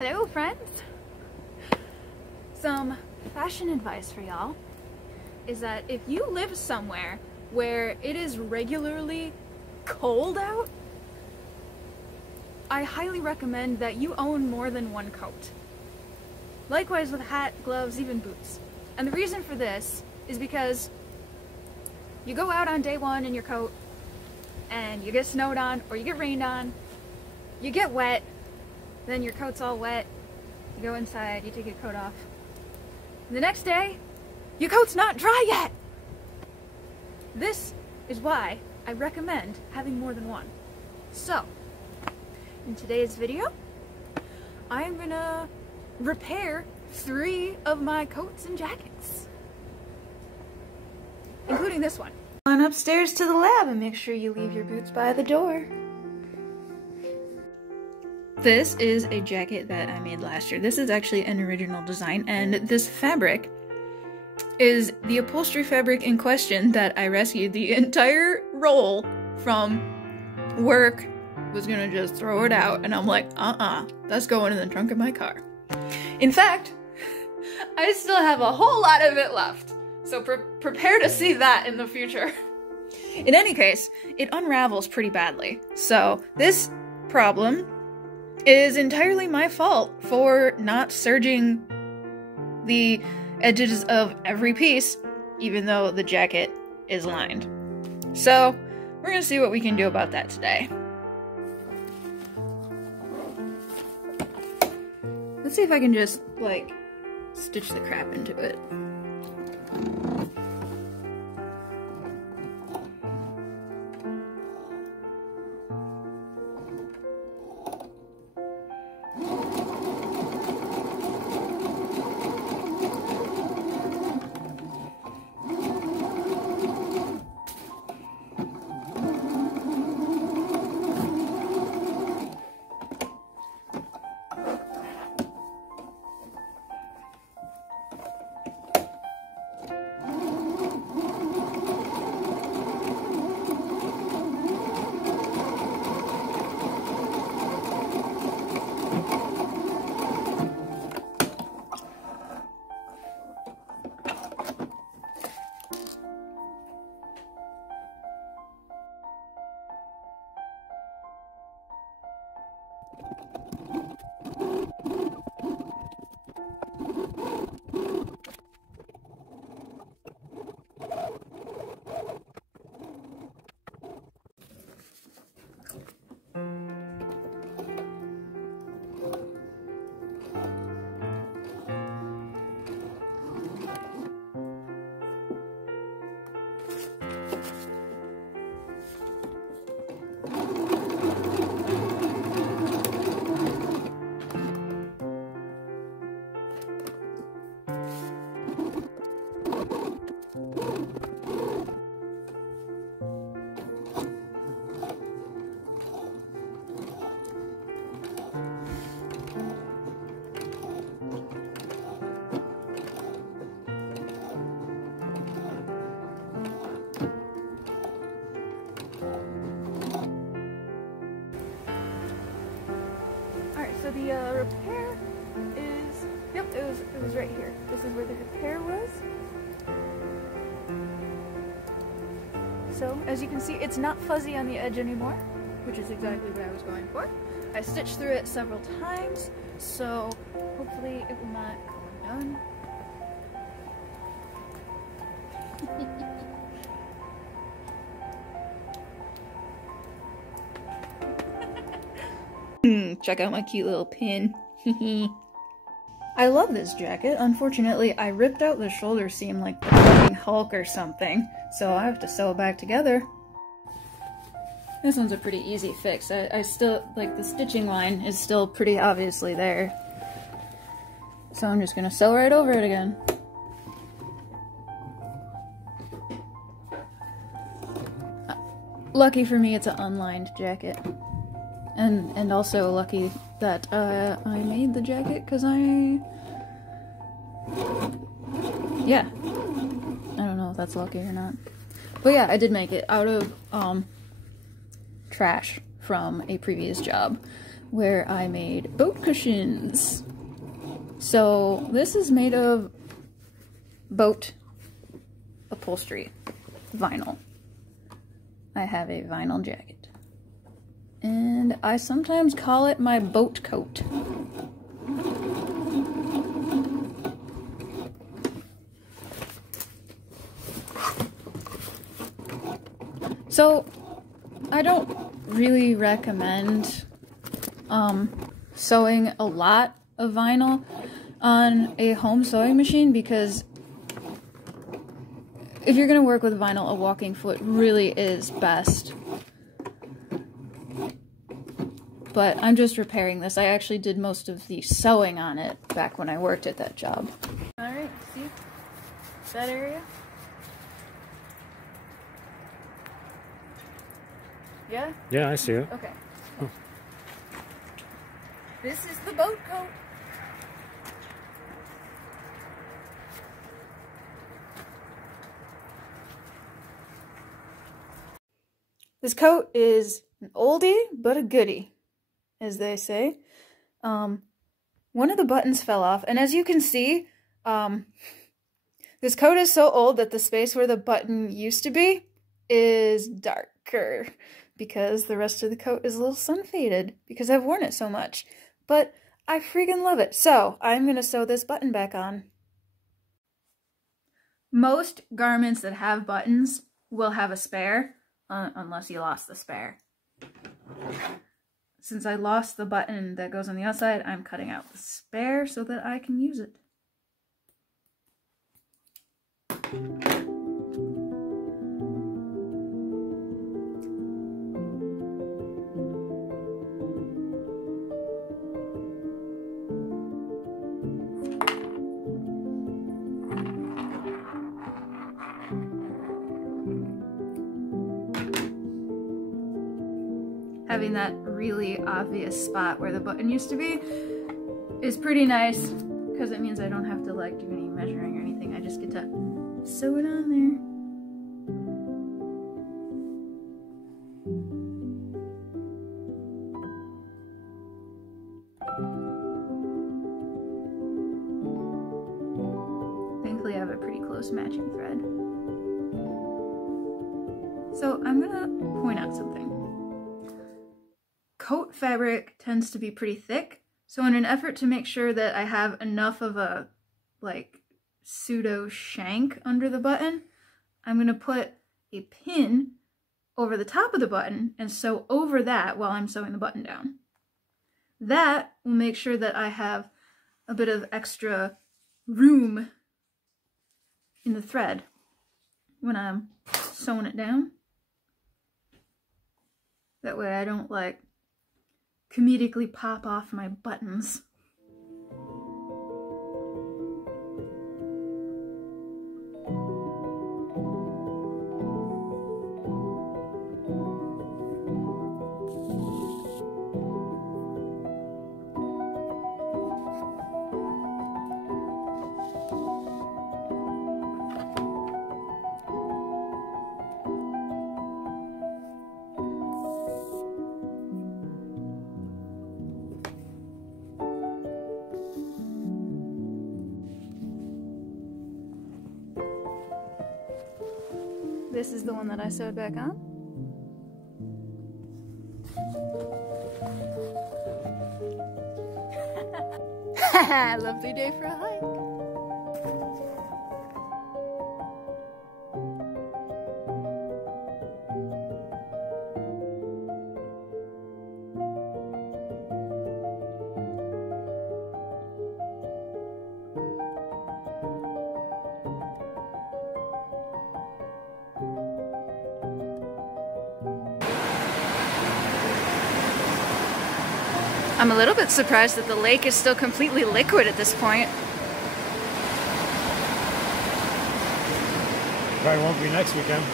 Hello friends! Some fashion advice for y'all is that if you live somewhere where it is regularly cold out, I highly recommend that you own more than one coat. Likewise with hat, gloves, even boots. And the reason for this is because you go out on day one in your coat and you get snowed on or you get rained on, you get wet, then your coat's all wet, you go inside, you take your coat off. The next day, your coat's not dry yet! This is why I recommend having more than one. So, in today's video, I'm gonna repair 3 of my coats and jackets, including this one. Run upstairs to the lab and make sure you leave your boots by the door. This is a jacket that I made last year. This is actually an original design, and this fabric is the upholstery fabric in question that I rescued the entire roll from work. Was gonna just throw it out, and I'm like, that's going in the trunk of my car. In fact, I still have a whole lot of it left, so prepare to see that in the future. In any case, it unravels pretty badly, so this problem is entirely my fault for not serging the edges of every piece, even though the jacket is lined. So, we're gonna see what we can do about that today. Let's see if I can just, like, stitch the crap into it. So the repair is, yep, it was right here. This is where the repair was. So, as you can see, it's not fuzzy on the edge anymore, which is exactly what I was going for. I stitched through it several times, so hopefully it will not go undone. Check out my cute little pin. I love this jacket. Unfortunately, I ripped out the shoulder seam like the fucking Hulk or something, so I have to sew it back together. This one's a pretty easy fix. I still, like, the stitching line is still pretty obviously there. So I'm just gonna sew right over it again. Lucky for me, it's an unlined jacket. And also lucky that I made the jacket, because yeah. I don't know if that's lucky or not. But yeah, I did make it out of trash from a previous job. where I made boat cushions. So this is made of boat upholstery, vinyl. I have a vinyl jacket. And I sometimes call it my boat coat. So, I don't really recommend sewing a lot of vinyl on a home sewing machine because if you're going to work with vinyl, a walking foot really is best. But I'm just repairing this. I actually did most of the sewing on it back when I worked at that job. Alright, see that area? Yeah? Yeah, I see it. Okay. Oh. This is the boat coat. This coat is an oldie, but a goodie, as they say. One of the buttons fell off, and as you can see, this coat is so old that the space where the button used to be is darker, because the rest of the coat is a little sun-faded, because I've worn it so much. But I freaking love it. So, I'm going to sew this button back on. Most garments that have buttons will have a spare, unless you lost the spare. Since I lost the button that goes on the outside, I'm cutting out the spare so that I can use it. Having that really obvious spot where the button used to be is pretty nice because it means I don't have to like do any measuring or anything. I just get to sew it on there. Thankfully I have a pretty close matching thread. So I'm gonna point out something. Coat fabric tends to be pretty thick, so in an effort to make sure that I have enough of a like pseudo shank under the button, I'm going to put a pin over the top of the button and sew over that while I'm sewing the button down. That will make sure that I have a bit of extra room in the thread when I'm sewing it down. That way I don't like comedically pop off my buttons. This is the one that I sewed back on. Lovely day for a hike. I'm a little bit surprised that the lake is still completely liquid at this point. Probably won't be next weekend.